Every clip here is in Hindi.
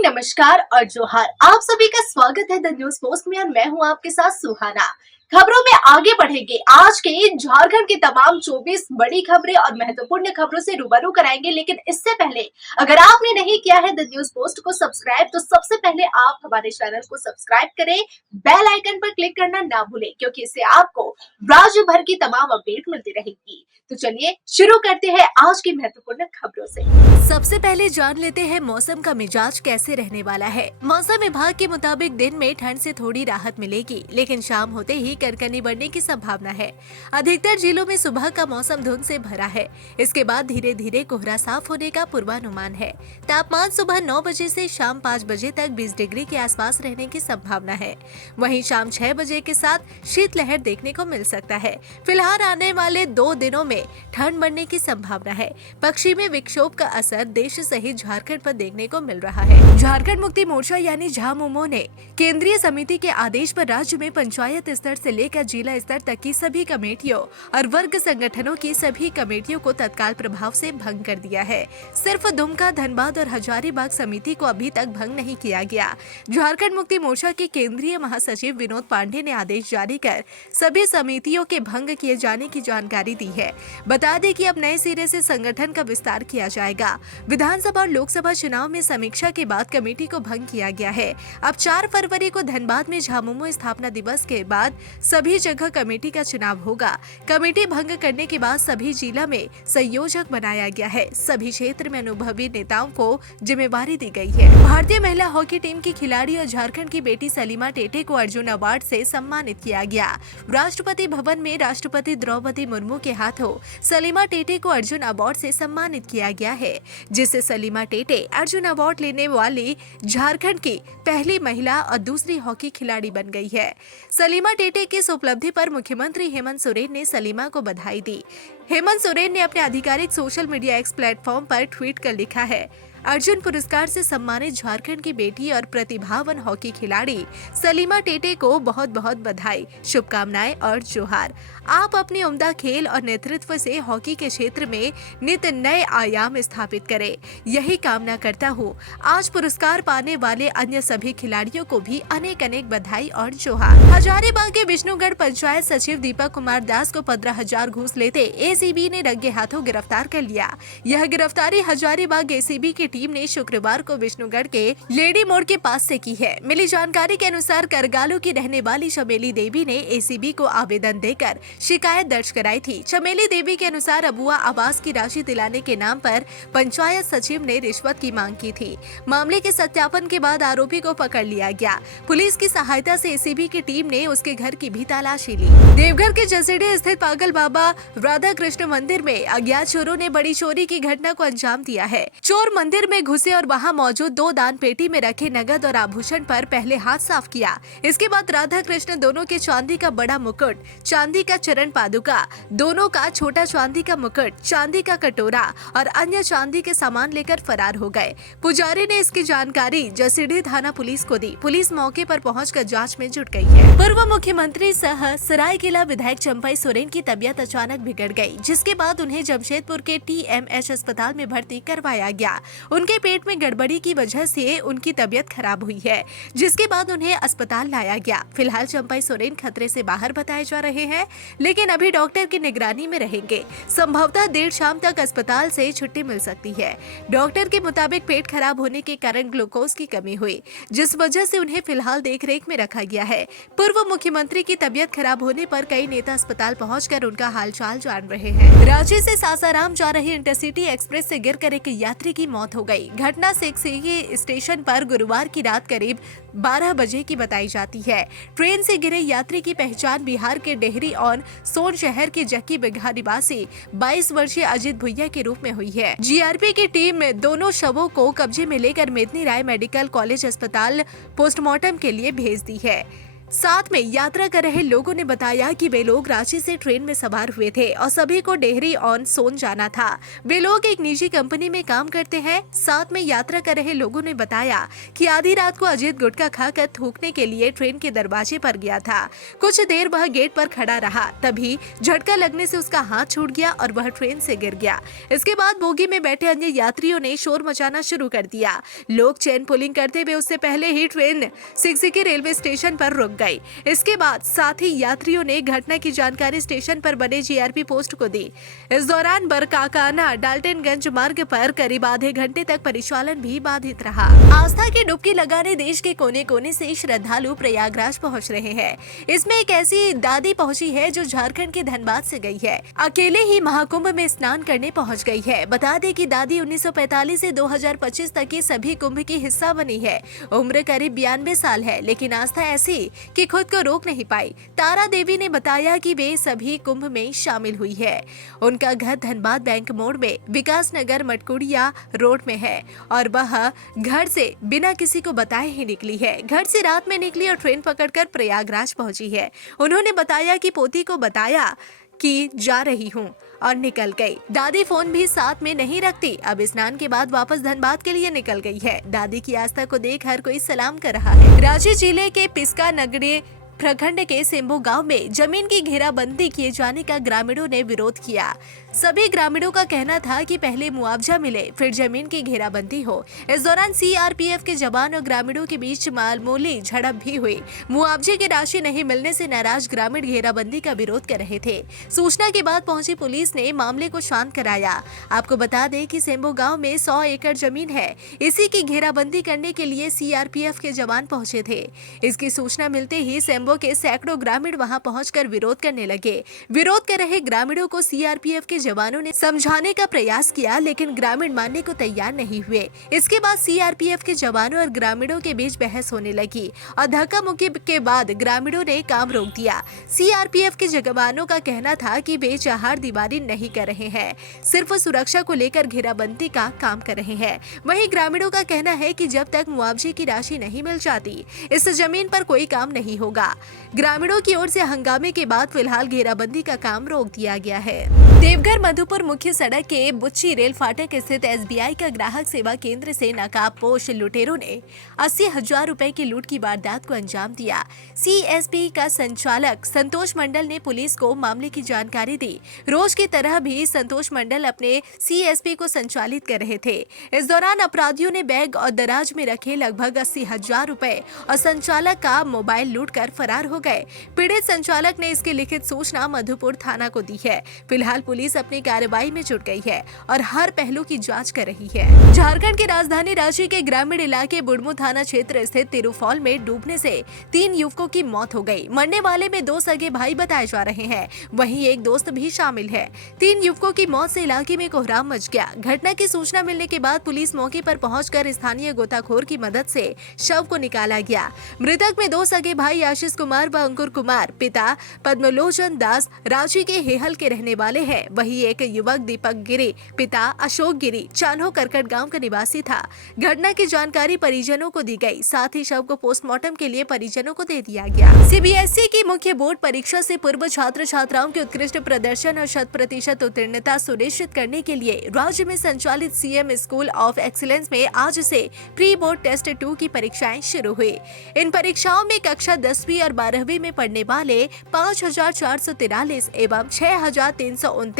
मॉर्निंग, नमस्कार और जोहार। आप सभी का स्वागत है द न्यूज पोस्ट में और मैं हूं आपके साथ सुहाना। खबरों में आगे बढ़ेंगे। आज के झारखंड की तमाम 24 बड़ी खबरें और महत्वपूर्ण खबरों से रूबरू कराएंगे, लेकिन इससे पहले अगर आपने नहीं किया है द न्यूज पोस्ट को सब्सक्राइब, तो सबसे पहले आप हमारे चैनल को सब्सक्राइब करें, बेल आइकन पर क्लिक करना ना भूलें, क्योंकि इससे आपको राज्य भर की तमाम अपडेट मिलती रहेगी। तो चलिए शुरू करते हैं आज की महत्वपूर्ण खबरों से। सबसे पहले जान लेते हैं मौसम का मिजाज कैसे रहने वाला है। मौसम विभाग के मुताबिक दिन में ठंड से थोड़ी राहत मिलेगी, लेकिन शाम होते ही कनकनी बढ़ने की संभावना है। अधिकतर जिलों में सुबह का मौसम धुंध से भरा है। इसके बाद धीरे धीरे कोहरा साफ होने का पूर्वानुमान है। तापमान सुबह 9 बजे से शाम 5 बजे तक 20 डिग्री के आसपास रहने की संभावना है। वहीं शाम 6 बजे के साथ शीतलहर देखने को मिल सकता है। फिलहाल आने वाले 2 दिनों में ठंड बढ़ने की संभावना है। पश्चिमी विक्षोभ का असर देश सहित झारखंड पर देखने को मिल रहा है। झारखंड मुक्ति मोर्चा यानी झामुमो ने केंद्रीय समिति के आदेश पर राज्य में पंचायत स्तर से लेकर जिला स्तर तक की सभी कमेटियों और वर्ग संगठनों की सभी कमेटियों को तत्काल प्रभाव से भंग कर दिया है। सिर्फ दुमका, धनबाद और हजारीबाग समिति को अभी तक भंग नहीं किया गया। झारखंड मुक्ति मोर्चा के केंद्रीय महासचिव विनोद पांडे ने आदेश जारी कर सभी समितियों के भंग किए जाने की जानकारी दी है। बता दें कि अब नए सिरे से संगठन का विस्तार किया जाएगा। विधानसभा और लोकसभा चुनाव में समीक्षा के बाद कमेटी को भंग किया गया है। अब 4 फरवरी को धनबाद में झामुमो स्थापना दिवस के बाद सभी जगह कमेटी का चुनाव होगा। कमेटी भंग करने के बाद सभी जिला में संयोजक बनाया गया है। सभी क्षेत्र में अनुभवी नेताओं को जिम्मेवारी दी गई है। भारतीय महिला हॉकी टीम की खिलाड़ी और झारखंड की बेटी सलीमा टेटे को अर्जुन अवार्ड से सम्मानित किया गया। राष्ट्रपति भवन में राष्ट्रपति द्रौपदी मुर्मू के हाथों सलीमा टेटे को अर्जुन अवार्ड से सम्मानित किया गया है, जिससे सलीमा टेटे अर्जुन अवार्ड लेने वाली झारखंड की पहली महिला और दूसरी हॉकी खिलाड़ी बन गई है। सलीमा टेटे की इस उपलब्धि पर मुख्यमंत्री हेमंत सोरेन ने सलीमा को बधाई दी। हेमंत सोरेन ने अपने आधिकारिक सोशल मीडिया एक्स प्लेटफॉर्म पर ट्वीट कर लिखा है, अर्जुन पुरस्कार से सम्मानित झारखंड की बेटी और प्रतिभावान हॉकी खिलाड़ी सलीमा टेटे को बहुत बहुत बधाई, शुभकामनाएं और जोहार। आप अपनी उम्दा खेल और नेतृत्व से हॉकी के क्षेत्र में नित नए आयाम स्थापित करें, यही कामना करता हूँ। आज पुरस्कार पाने वाले अन्य सभी खिलाड़ियों को भी अनेक अनेक बधाई और जोहार। हजारीबाग के विष्णुगढ़ पंचायत सचिव दीपक कुमार दास को 15,000 घूस लेते एसीबी ने रंगे हाथों गिरफ्तार कर लिया। यह गिरफ्तारी हजारीबाग एसीबी की टीम ने शुक्रवार को विष्णुगढ़ के लेडी मोड़ के पास से की है। मिली जानकारी के अनुसार करगालो की रहने वाली चमेली देवी ने एसीबी को आवेदन देकर शिकायत दर्ज कराई थी। चमेली देवी के अनुसार अबुआ आवास की राशि दिलाने के नाम पर पंचायत सचिव ने रिश्वत की मांग की थी। मामले के सत्यापन के बाद आरोपी को पकड़ लिया गया। पुलिस की सहायता से एसीबी की टीम ने उसके घर की भी तलाशी ली। देवघर के जसीडे स्थित पागल बाबा राधा कृष्ण मंदिर में अज्ञात चोरों ने बड़ी चोरी की घटना को अंजाम दिया है। चोर मंदिर में घुसे और वहां मौजूद 2 दान पेटी में रखे नगद और आभूषण पर पहले हाथ साफ किया। इसके बाद राधा कृष्ण दोनों के चांदी का बड़ा मुकुट, चांदी का चरण पादुका, दोनों का छोटा चांदी का मुकुट, चांदी का कटोरा और अन्य चांदी के सामान लेकर फरार हो गए। पुजारी ने इसकी जानकारी जसीडीह थाना पुलिस को दी। पुलिस मौके पर पहुंचकर जांच में जुट गई है। पूर्व मुख्यमंत्री सह सरायकेला विधायक चंपई सोरेन की तबीयत अचानक बिगड़ गई, जिसके बाद उन्हें जमशेदपुर के टीएमएच अस्पताल में भर्ती करवाया गया। उनके पेट में गड़बड़ी की वजह से उनकी तबीयत खराब हुई है, जिसके बाद उन्हें अस्पताल लाया गया। फिलहाल चंपई सोरेन खतरे से बाहर बताए जा रहे हैं, लेकिन अभी डॉक्टर की निगरानी में रहेंगे। संभवतः देर शाम तक अस्पताल से छुट्टी मिल सकती है। डॉक्टर के मुताबिक पेट खराब होने के कारण ग्लूकोज की कमी हुई, जिस वजह से उन्हें फिलहाल देखरेख में रखा गया है। पूर्व मुख्यमंत्री की तबीयत खराब होने पर कई नेता अस्पताल पहुंचकर उनका हालचाल जान रहे हैं। रांची से सासाराम जा रही इंटरसिटी एक्सप्रेस से गिरकर एक यात्री की मौत हो गई। घटना सिकसिगी स्टेशन पर गुरुवार की रात करीब 12 बजे की बताई जाती है। ट्रेन से गिरे यात्री की पहचान बिहार के डेहरी और सोन शहर के जक्की बिघा निवासी 22 वर्षीय अजित भुइया के रूप में हुई है। जीआरपी की टीम में दोनों शवों को कब्जे में लेकर मेदिनी राय मेडिकल कॉलेज अस्पताल पोस्टमार्टम के लिए भेज दी है। साथ में यात्रा कर रहे लोगों ने बताया कि वे लोग रांची से ट्रेन में सवार हुए थे और सभी को डेहरी ऑन सोन जाना था। वे लोग एक निजी कंपनी में काम करते हैं। साथ में यात्रा कर रहे लोगों ने बताया कि आधी रात को अजीत गुटखा खाकर थूकने के लिए ट्रेन के दरवाजे पर गया था। कुछ देर वह गेट पर खड़ा रहा, तभी झटका लगने से उसका हाथ छूट गया और वह ट्रेन से गिर गया। इसके बाद बोगी में बैठे अन्य यात्रियों ने शोर मचाना शुरू कर दिया। लोग चेन पुलिंग करते हुए उससे पहले ही ट्रेन सिकसिकी रेलवे स्टेशन पर रुक गई। इसके बाद साथी यात्रियों ने घटना की जानकारी स्टेशन पर बने जीआरपी पोस्ट को दी। इस दौरान बरकाकाना डाल्टनगंज मार्ग पर करीब आधे घंटे तक परिचालन भी बाधित रहा। आस्था की डुबकी लगाने देश के कोने कोने से श्रद्धालु प्रयागराज पहुंच रहे हैं। इसमें एक ऐसी दादी पहुंची है जो झारखंड के धनबाद से गई है। अकेले ही महाकुंभ में स्नान करने पहुंच गई है। बता दें कि दादी 1945 से 2025 तक के सभी कुंभ की हिस्सा बनी है। उम्र करीब 92 साल है, लेकिन आस्था ऐसी कि खुद को रोक नहीं पाई। तारा देवी ने बताया कि वे सभी कुंभ में शामिल हुई है। उनका घर धनबाद बैंक मोड़ में विकास नगर मटकुड़िया रोड में है और वह घर से बिना किसी को बताए ही निकली है। घर से रात में निकली और ट्रेन पकड़कर प्रयागराज पहुंची है। उन्होंने बताया कि पोती को बताया कि जा रही हूँ और निकल गई। दादी फोन भी साथ में नहीं रखती। अब स्नान के बाद वापस धनबाद के लिए निकल गई है। दादी की आस्था को देख हर कोई सलाम कर रहा है। रांची जिले के पिस्का नगरी प्रखंड के सेम्बू गांव में जमीन की घेराबंदी किए जाने का ग्रामीणों ने विरोध किया। सभी ग्रामीणों का कहना था कि पहले मुआवजा मिले फिर जमीन की घेराबंदी हो। इस दौरान सीआरपीएफ के जवान और ग्रामीणों के बीच मामूली झड़प भी हुई। मुआवजे की राशि नहीं मिलने से नाराज ग्रामीण घेराबंदी का विरोध कर रहे थे। सूचना के बाद पहुंची पुलिस ने मामले को शांत कराया। आपको बता दें कि सेम्बू गाँव में 100 एकड़ जमीन है। इसी की घेराबंदी करने के लिए सीआरपीएफ के जवान पहुंचे थे। इसकी सूचना मिलते ही सेम्बू के सैकड़ों ग्रामीण वहां पहुंचकर विरोध करने लगे। विरोध कर रहे ग्रामीणों को सीआरपीएफ के जवानों ने समझाने का प्रयास किया, लेकिन ग्रामीण मानने को तैयार नहीं हुए। इसके बाद सीआरपीएफ के जवानों और ग्रामीणों के बीच बहस होने लगी और धक्का मुक्की के बाद ग्रामीणों ने काम रोक दिया। सीआरपीएफ के जवानों का कहना था कि वे चहार दीवारी नहीं कर रहे हैं, सिर्फ सुरक्षा को लेकर घेराबंदी का काम कर रहे हैं। वहीं ग्रामीणों का कहना है कि जब तक मुआवजे की राशि नहीं मिल जाती इस जमीन पर कोई काम नहीं होगा। ग्रामीणों की ओर से हंगामे के बाद फिलहाल घेराबंदी का काम रोक दिया गया है। देवघर मधुपुर मुख्य सड़क के बुच्ची रेल फाटक स्थित एसबीआई का ग्राहक सेवा केंद्र से नकाबपोश लुटेरों ने 80,000 रुपए की लूट की वारदात को अंजाम दिया। सीएसपी का संचालक संतोष मंडल ने पुलिस को मामले की जानकारी दी। रोज की तरह भी संतोष मंडल अपने सीएसपी को संचालित कर रहे थे। इस दौरान अपराधियों ने बैग और दराज में रखे लगभग 80,000 रुपए और संचालक का मोबाइल लूट कर फरार हो गए। पीड़ित संचालक ने इसकी लिखित सूचना मधुपुर थाना को दी है। फिलहाल पुलिस अपनी कार्रवाई में जुट गई है और हर पहलू की जांच कर रही है। झारखंड की राजधानी रांची के ग्रामीण इलाके बुढ़मू थाना क्षेत्र स्थित तिरुफॉल में डूबने से 3 युवकों की मौत हो गई। मरने वाले में 2 सगे भाई बताए जा रहे हैं, वहीं एक दोस्त भी शामिल है। 3 युवकों की मौत से इलाके में कोहराम मच गया। घटना की सूचना मिलने के बाद पुलिस मौके पर पहुंचकर स्थानीय गोताखोर की मदद से शव को निकाला गया। मृतक में 2 सगे भाई आशीष कुमार व अंकुर कुमार, पिता पद्मलोचन दास रांची के हेहल के रहने वाले हैं। वही एक युवक दीपक गिरी, पिता अशोक गिरी, चान्हो करकट गांव का निवासी था। घटना की जानकारी परिजनों को दी गई, साथ ही शव को पोस्टमार्टम के लिए परिजनों को दे दिया गया। सीबीएसई की मुख्य बोर्ड परीक्षा से पूर्व छात्र छात्राओं के उत्कृष्ट प्रदर्शन और 100% उत्तीर्णता सुनिश्चित करने के लिए राज्य में संचालित सीएम स्कूल ऑफ एक्सीलेंस में आज से प्री बोर्ड टेस्ट 2 की परीक्षाएं शुरू हुई। इन परीक्षाओं में कक्षा 10वीं और 12वीं में पढ़ने वाले 5,443 एवं 6,329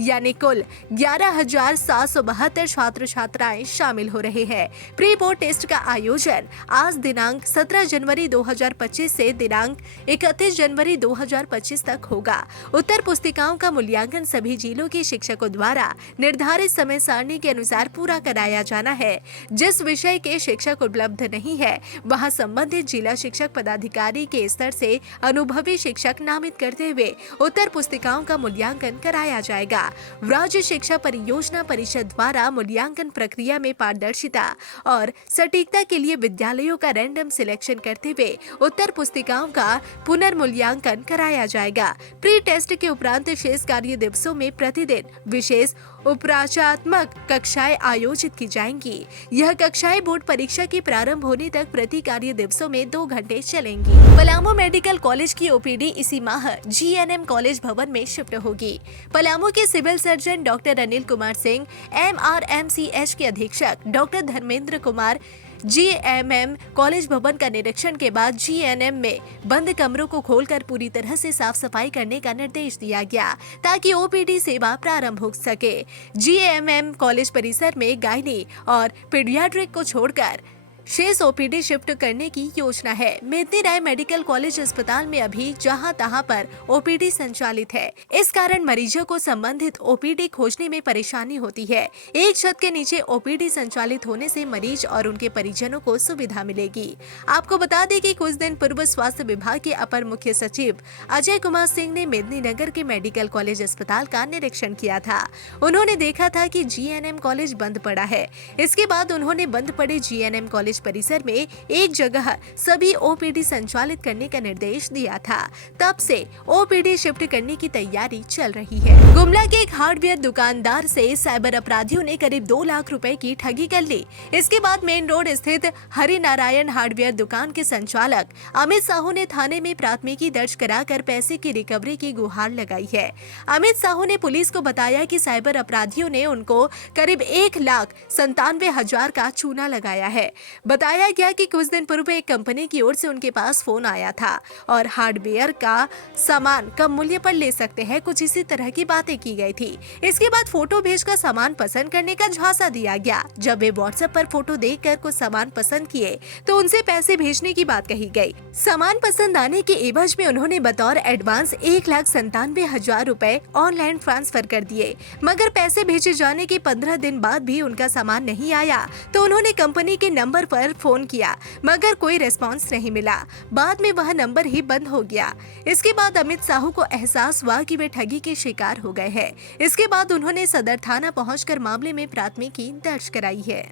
यानी कुल 11,772 छात्र छात्राएं शामिल हो रहे हैं। प्री बोर्ड टेस्ट का आयोजन आज दिनांक 17 जनवरी 2025 से दिनांक 31 जनवरी 2025 तक होगा। उत्तर पुस्तिकाओं का मूल्यांकन सभी जिलों के शिक्षकों द्वारा निर्धारित समय सारणी के अनुसार पूरा कराया जाना है। जिस विषय के शिक्षक उपलब्ध नहीं है वहां संबंधित जिला शिक्षक पदाधिकारी के स्तर से अनुभवी शिक्षक नामित करते हुए उत्तर पुस्तिकाओं का मूल्यांकन कराया जाएगा। राज्य शिक्षा परियोजना परिषद द्वारा मूल्यांकन प्रक्रिया में पारदर्शिता और सटीकता के लिए विद्यालयों का रैंडम सिलेक्शन करते हुए उत्तर पुस्तिकाओं का पुनर्मूल्यांकन कराया जाएगा। प्री टेस्ट के उपरांत शेष कार्य दिवसों में प्रतिदिन विशेष उपराचात्मक कक्षाएं आयोजित की जाएंगी। यह कक्षाएं बोर्ड परीक्षा के प्रारंभ होने तक प्रति कार्य दिवसों में 2 घंटे चलेंगी। पलामू मेडिकल कॉलेज की ओपीडी इसी माह जीएनएम कॉलेज भवन में शिफ्ट होगी। पलामू के civil surgeon doctor Anil Kumar Singh, MRMCH के अधीक्षक doctor Dharmendra Kumar GMM college भवन का निरीक्षण के बाद जीएनएम में बंद कमरों को खोलकर पूरी तरह से साफ सफाई करने का निर्देश दिया गया ताकि ओपीडी सेवा प्रारंभ हो सके। जीएमएम कॉलेज परिसर में गायनी और पीडियाट्रिक को छोड़कर शेष ओपीडी शिफ्ट करने की योजना है। मेदिनी राय मेडिकल कॉलेज अस्पताल में अभी जहां तहां पर ओपीडी संचालित है। इस कारण मरीजों को संबंधित ओपीडी खोजने में परेशानी होती है। एक छत के नीचे ओपीडी संचालित होने से मरीज और उनके परिजनों को सुविधा मिलेगी। आपको बता दें कि कुछ दिन पूर्व स्वास्थ्य विभाग के अपर मुख्य सचिव अजय कुमार सिंह ने मेदिनी नगर के मेडिकल कॉलेज अस्पताल का निरीक्षण किया था। उन्होंने देखा था कि जीएनएम कॉलेज बंद पड़ा है। इसके बाद उन्होंने बंद पड़े जीएनएम कॉलेज परिसर में एक जगह सभी ओपीडी संचालित करने का निर्देश दिया था। तब से ओपीडी शिफ्ट करने की तैयारी चल रही है। गुमला के एक हार्डवेयर दुकानदार से साइबर अपराधियों ने करीब 2 लाख रुपए की ठगी कर ली। इसके बाद मेन रोड स्थित हरिनारायण हार्डवेयर दुकान के संचालक अमित साहू ने थाने में प्राथमिकी दर्ज कराकर पैसे की रिकवरी की गुहार लगाई है। अमित साहू ने पुलिस को बताया कि साइबर अपराधियों ने उनको करीब 1,97,000 का चूना लगाया है। बताया गया कि कुछ दिन पूर्व एक कंपनी की ओर से उनके पास फोन आया था और हार्डवेयर का सामान कम मूल्य पर ले सकते हैं, कुछ इसी तरह की बातें की गई थी। इसके बाद फोटो भेजकर सामान पसंद करने का झांसा दिया गया। जब वे व्हाट्सएप पर फोटो देखकर कुछ सामान पसंद किए तो उनसे पैसे भेजने की बात कही गई। सामान पसंद आने के एवज में उन्होंने बतौर एडवांस 1,97,000 रुपए ऑनलाइन ट्रांसफर कर दिए, मगर पैसे भेजे जाने के 15 दिन बाद भी उनका सामान नहीं आया तो उन्होंने कंपनी के नंबर पर फोन किया, मगर कोई रिस्पांस नहीं मिला। बाद में वह नंबर ही बंद हो गया। इसके बाद अमित साहू को एहसास हुआ कि वे ठगी के शिकार हो गए हैं। इसके बाद उन्होंने सदर थाना पहुंचकर मामले में प्राथमिकी दर्ज कराई है।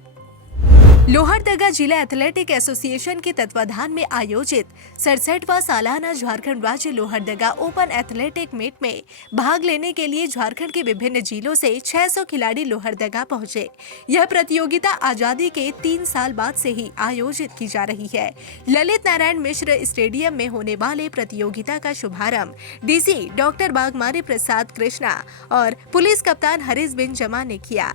लोहरदगा जिला एथलेटिक एसोसिएशन के तत्वाधान में आयोजित 67वां सालाना झारखंड राज्य लोहरदगा ओपन एथलेटिक मीट में भाग लेने के लिए झारखंड के विभिन्न जिलों से 600 खिलाड़ी लोहरदगा पहुंचे। यह प्रतियोगिता आजादी के 3 साल बाद से ही आयोजित की जा रही है। ललित नारायण मिश्र स्टेडियम में होने वाले प्रतियोगिता का शुभारंभ डीसी डॉक्टर बागमारी प्रसाद कृष्णा और पुलिस कप्तान हरीश बिन जमा ने किया।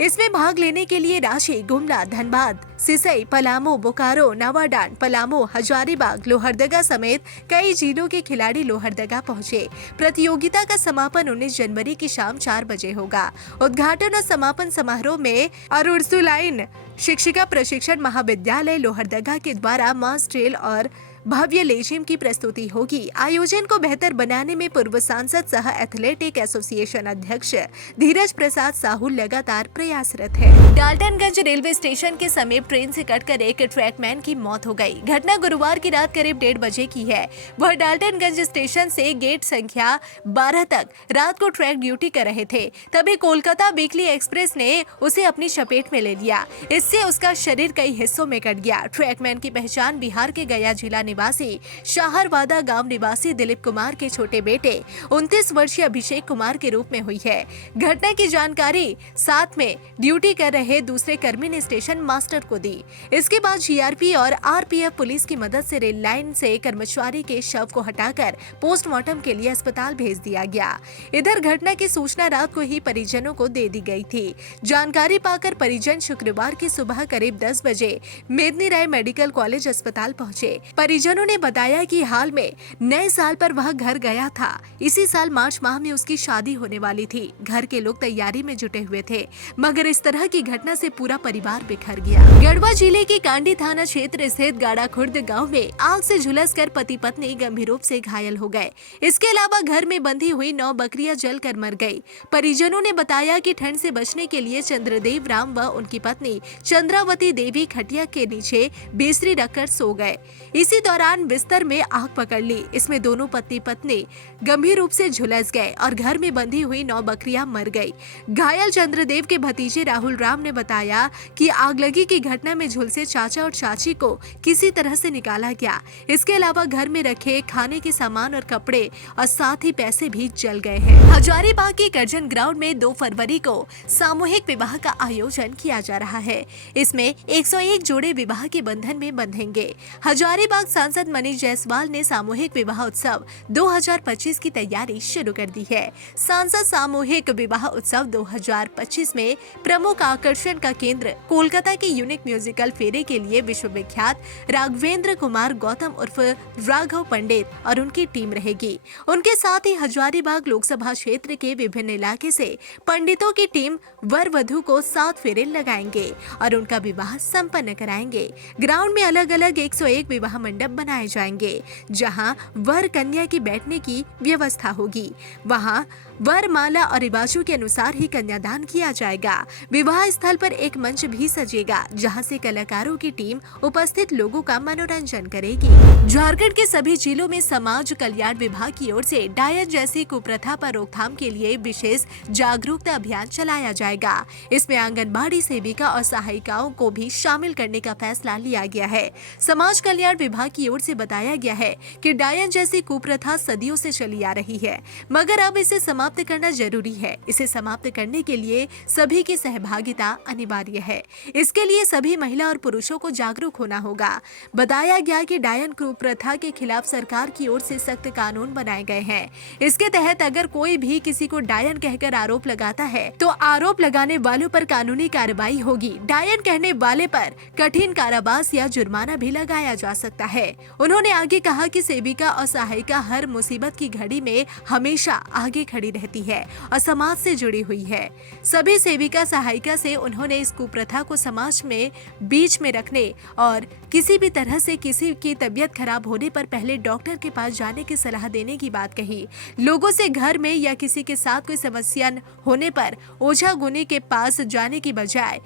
इसमें भाग लेने के लिए रांची, गुमला, धनबाद, सिसई, पलामू, बोकारो, नवाडान, पलामू, हजारीबाग, लोहरदगा समेत कई जिलों के खिलाड़ी लोहरदगा पहुंचे। प्रतियोगिता का समापन 19 जनवरी की शाम 4 बजे होगा। उद्घाटन और समापन समारोह में अरुणसुलाइन शिक्षिका प्रशिक्षण महाविद्यालय लोहरदगा के द्वारा मास ड्रिल और भव्य लेजिम की प्रस्तुति होगी। आयोजन को बेहतर बनाने में पूर्व सांसद सह एथलेटिक एसोसिएशन अध्यक्ष धीरज प्रसाद साहू लगातार प्रयासरत है। डाल्टनगंज रेलवे स्टेशन के समीप ट्रेन से कटकर एक ट्रैकमैन की मौत हो गई। घटना गुरुवार की रात करीब 1:30 बजे की है। वह डाल्टनगंज स्टेशन से गेट संख्या 12 तक रात को ट्रैक ड्यूटी कर रहे थे। तभी कोलकाता वीकली एक्सप्रेस ने उसे अपनी चपेट में ले लिया। इससे उसका शरीर कई हिस्सों में कट गया। ट्रैकमैन की पहचान बिहार के गया जिला निवासी शाहरवादा गांव निवासी दिलीप कुमार के छोटे बेटे 29 वर्षीय अभिषेक कुमार के रूप में हुई है। घटना की जानकारी साथ में ड्यूटी कर रहे दूसरे कर्मी ने स्टेशन मास्टर को दी। इसके बाद जीआरपी और आरपीएफ पुलिस की मदद से रेल लाइन से कर्मचारी के शव को हटाकर पोस्टमार्टम के लिए अस्पताल भेज दिया गया। इधर घटना की सूचना रात को ही परिजनों को दे दी गई थी। जानकारी पाकर परिजन शुक्रवार की सुबह करीब 10 बजे मेदिनी राय मेडिकल कॉलेज अस्पताल पहुंचे। परिजनों ने बताया कि हाल में नए साल पर वह घर गया था। इसी साल मार्च माह में उसकी शादी होने वाली थी। घर के लोग तैयारी में जुटे हुए थे, मगर इस तरह की घटना से पूरा परिवार बिखर गया। गढ़वा जिले के कांडी थाना क्षेत्र स्थित गाड़ा खुर्द गाँव में आग से झुलसकर पति पत्नी गंभीर रूप से घायल हो गए। इसके अलावा घर में बंधी हुई 9 बकरियां जलकर मर गई। परिजनों ने बताया कि ठंड से बचने के लिए चंद्रदेव राम व उनकी पत्नी चंद्रावती देवी खटिया के नीचे बेसरी रखकर सो गए। इसी दौरान बिस्तर में आग पकड़ ली। इसमें दोनों पति पत्नी गंभीर रूप से झुलस गए और घर में बंधी हुई 9 बकरियां मर गई। घायल चंद्रदेव के भतीजे राहुल राम ने बताया कि आगलगी की घटना में झुलसे चाचा और चाची को किसी तरह से निकाला गया। इसके अलावा घर में रखे खाने के सामान और कपड़े और साथ ही पैसे भी जल गए हैं। हजारीबाग के करजन ग्राउंड में 2 फरवरी को सामूहिक विवाह का आयोजन किया जा रहा है। इसमें 101 जोड़े विवाह के बंधन में बंधेंगे। हजारीबाग सांसद मनीष जायसवाल ने सामूहिक विवाह उत्सव 2025 की तैयारी शुरू कर दी है। सांसद सामूहिक विवाह उत्सव 2025 में प्रमुख आकर्षण का केंद्र कोलकाता के यूनिक म्यूजिकल फेरे के लिए विश्वविख्यात राघवेंद्र कुमार गौतम उर्फ राघव पंडित और उनकी टीम रहेगी। उनके साथ ही हजारीबाग लोकसभा क्षेत्र के विभिन्न इलाके से पंडितों की टीम वर वधू को 7 फेरे लगाएंगे और उनका विवाह संपन्न कराएंगे। ग्राउंड में अलग अलग 101 विवाह मंडप बनाए जाएंगे, जहां वर कन्या की बैठने की व्यवस्था होगी। वहां वर माला और रिवाजों के अनुसार ही कन्यादान किया जाएगा। विवाह स्थल पर एक मंच भी सजेगा, जहां से कलाकारों की टीम उपस्थित लोगों का मनोरंजन करेगी। झारखंड के सभी जिलों में समाज कल्याण विभाग की ओर से डायन जैसी कुप्रथा पर रोकथाम के लिए विशेष जागरूकता अभियान चलाया जाएगा। इसमें आंगनबाड़ी सेविका और सहायिकाओं को भी शामिल करने का फैसला लिया गया है। समाज कल्याण विभाग की ओर से बताया गया है कि डायन जैसी कुप्रथा सदियों से चली आ रही है, मगर अब इसे समाप्त करना जरूरी है। इसे समाप्त करने के लिए सभी की सहभागिता अनिवार्य है। इसके लिए सभी महिला और पुरुषों को जागरूक होना होगा। बताया गया कि डायन कुप्रथा के खिलाफ सरकार की ओर से सख्त कानून बनाए गए हैं। इसके तहत अगर कोई भी किसी को डायन कहकर आरोप लगाता है तो आरोप लगाने वालों पर कानूनी कार्रवाई होगी। डायन कहने वाले पर कठिन कारावास या जुर्माना भी लगाया जा सकता है। उन्होंने आगे कहा कि सेविका और सहायिका हर मुसीबत की घड़ी में हमेशा आगे खड़ी रहती है और समाज से जुड़ी हुई है। सभी सेविका सहायिका से उन्होंने इस कुप्रथा को समाज में बीच में रखने और किसी भी तरह से किसी की तबीयत खराब होने पर पहले डॉक्टर के पास जाने की सलाह देने की बात कही। लोगों से घर में या किसी के साथ कोई समस्या होने पर ओझा गुनी के पास जाने की बजाय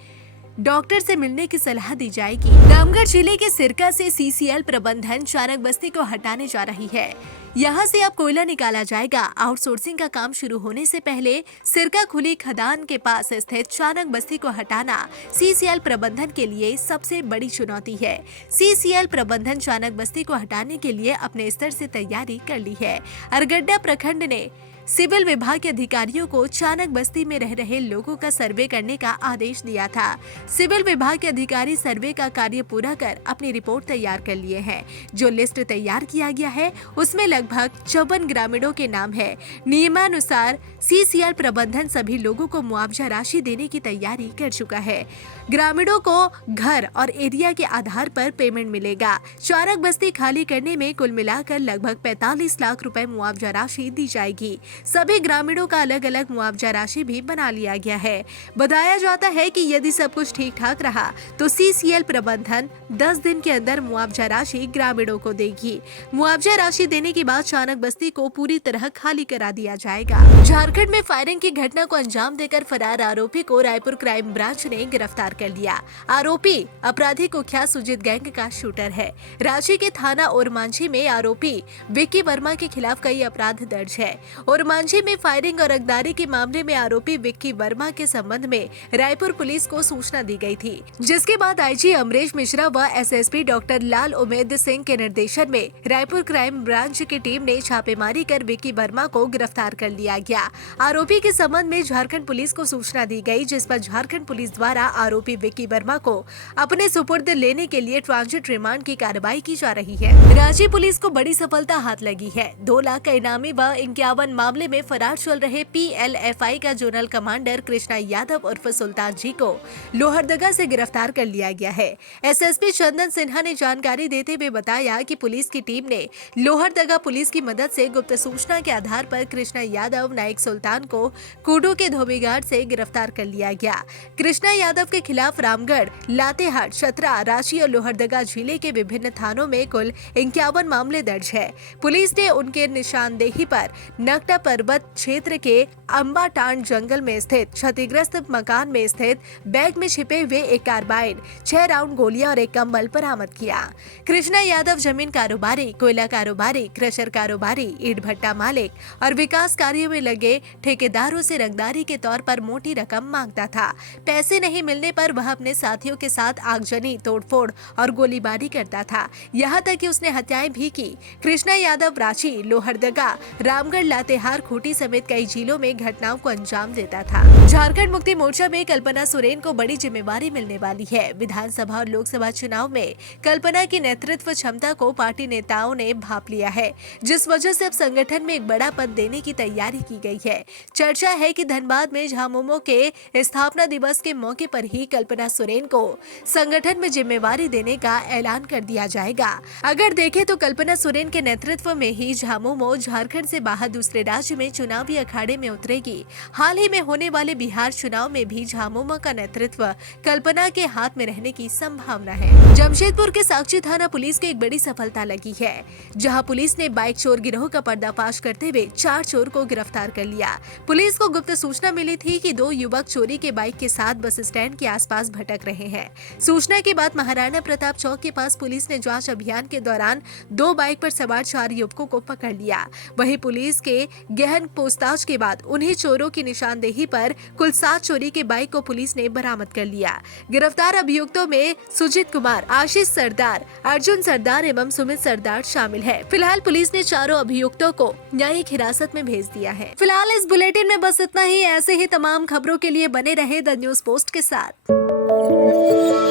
डॉक्टर से मिलने की सलाह दी जाएगी। रामगढ़ जिले के सिरका से सीसीएल प्रबंधन चाणक बस्ती को हटाने जा रही है। यहाँ से अब कोयला निकाला जाएगा। आउटसोर्सिंग का काम शुरू होने से पहले सिरका खुली खदान के पास स्थित चाणक बस्ती को हटाना सीसीएल प्रबंधन के लिए सबसे बड़ी चुनौती है। सीसीएल प्रबंधन चाणक बस्ती को हटाने के लिए अपने स्तर से तैयारी कर ली है। अरगड्डा प्रखंड ने सिविल विभाग के अधिकारियों को चाणक बस्ती में रह रहे लोगों का सर्वे करने का आदेश दिया था। सिविल विभाग के अधिकारी सर्वे का कार्य पूरा कर अपनी रिपोर्ट तैयार कर लिए हैं। जो लिस्ट तैयार किया गया है उसमें लगभग 54 ग्रामीणों के नाम है। नियमानुसार सीसीएल प्रबंधन सभी लोगों को मुआवजा राशि देने की तैयारी कर चुका है। ग्रामीणों को घर और एरिया के आधार पर पेमेंट मिलेगा। चाणक बस्ती खाली करने में कुल मिलाकर लगभग 45 लाख रुपए मुआवजा राशि दी जाएगी। सभी ग्रामीणों का अलग अलग मुआवजा राशि भी बना लिया गया है। बताया जाता है कि यदि सब कुछ ठीक ठाक रहा तो सीसीएल प्रबंधन 10 दिन के अंदर मुआवजा राशि ग्रामीणों को देगी। मुआवजा राशि देने के बाद चाणक बस्ती को पूरी तरह खाली करा दिया जाएगा। झारखंड में फायरिंग की घटना को अंजाम देकर फरार आरोपी को रायपुर क्राइम ब्रांच ने गिरफ्तार कर लिया। आरोपी अपराधी कुख्यात सुजीत गैंग का शूटर है। रांची के थाना ओरमांझी में आरोपी विक्की वर्मा के खिलाफ कई अपराध दर्ज है। ओरमांझी में फायरिंग और रंगदारी के मामले में आरोपी विक्की वर्मा के संबंध में रायपुर पुलिस को सूचना दी गई थी, जिसके बाद आईजी अमरेश मिश्रा व एसएसपी डॉक्टर लाल उमेद सिंह के निर्देशन में रायपुर क्राइम ब्रांच की टीम ने छापेमारी कर विक्की वर्मा को गिरफ्तार कर लिया गया। आरोपी के संबंध में झारखंड पुलिस को सूचना दी गई, जिस पर झारखंड पुलिस द्वारा आरोपी विक्की वर्मा को अपने सुपुर्द लेने के लिए ट्रांजिट रिमांड की कार्रवाई की जा रही है। रांची पुलिस को बड़ी सफलता हाथ लगी है। 2 लाख का इनामी व 51 मामले में फरार चल रहे PLFI का जोनल कमांडर कृष्णा यादव उर्फ सुल्तान जी को लोहरदगा से गिरफ्तार कर लिया गया है। एसएसपी चंदन सिन्हा ने जानकारी देते हुए बताया कि पुलिस की टीम ने लोहरदगा पुलिस की मदद से गुप्त सूचना के आधार पर कृष्णा यादव नाइक सुल्तान को कुडू के धोबीघाट से गिरफ्तार कर लिया गया। कृष्णा यादव के खिलाफ रामगढ़, लातेहार, चतरा, रांची और लोहरदगा जिले के विभिन्न थानों में कुल 51 मामले दर्ज है। पुलिस ने उनके निशानदेही पर नकटा पर्वत क्षेत्र के अम्बाटांड जंगल में स्थित क्षतिग्रस्त मकान में स्थित बैग में छिपे हुए एक कार्बाइड, 6 राउंड गोलियां और एक कंबल बरामद किया। कृष्णा यादव जमीन कारोबारी, कोयला कारोबारी, क्रशर कारोबारी, ईंट भट्टा मालिक और विकास कार्यों में लगे ठेकेदारों से रंगदारी के तौर पर मोटी रकम मांगता था। पैसे नहीं मिलने पर वह अपने साथियों के साथ आगजनी, तोड़फोड़ और गोलीबारी करता था। यहाँ तक कि उसने हत्याएं भी की। कृष्णा यादव रांची, लोहरदगा, रामगढ़, लातेहार, खूंटी समेत कई जिलों में घटनाओं को अंजाम देता था। झारखंड मुक्ति मोर्चा में कल्पना सोरेन को बड़ी जिम्मेवारी मिलने वाली है। विधानसभा और लोकसभा चुनाव में कल्पना की नेतृत्व क्षमता को पार्टी नेताओं ने भांप लिया है, जिस वजह से अब संगठन में एक बड़ा पद देने की तैयारी की गई है। चर्चा है कि धनबाद में झामुमो के स्थापना दिवस के मौके पर ही कल्पना सोरेन को संगठन में जिम्मेवारी देने का ऐलान कर दिया जाएगा। अगर देखें तो कल्पना सोरेन के नेतृत्व में ही झामुमो झारखंड से बाहर दूसरे राज्य में चुनावी अखाड़े में उतरेगी। हाल ही में होने वाले बिहार चुनाव में भी झामुमो का नेतृत्व कल्पना के हाथ में रहने की संभावना है। जमशेदपुर के साक्षी थाना पुलिस की एक बड़ी सफलता लगी है, जहां पुलिस ने बाइक चोर गिरोह का पर्दाफाश करते हुए 4 चोर को गिरफ्तार कर लिया। पुलिस को गुप्त सूचना मिली थी कि 2 युवक चोरी के बाइक के साथ बस स्टैंड के आसपास भटक रहे हैं। सूचना के बाद महाराणा प्रताप चौक के पास पुलिस ने जांच अभियान के दौरान 2 बाइक पर सवार 4 युवकों को पकड़ लिया। वहीं पुलिस के गहन पूछताछ के बाद उन्हीं चोरों की निशानदेही पर कुल 7 चोरी के बाइक को पुलिस ने बरामद कर लिया। गिरफ्तार अभियुक्तों में सुजीत कुमार, आशीष सरदार, अर्जुन सरदार एवं सुमित सरदार शामिल है। फिलहाल पुलिस ने चारों अभियुक्तों को न्यायिक हिरासत में भेज दिया है। फिलहाल इस बुलेटिन में बस इतना ही। ऐसे ही तमाम खबरों के लिए बने रहे द न्यूज पोस्ट के साथ।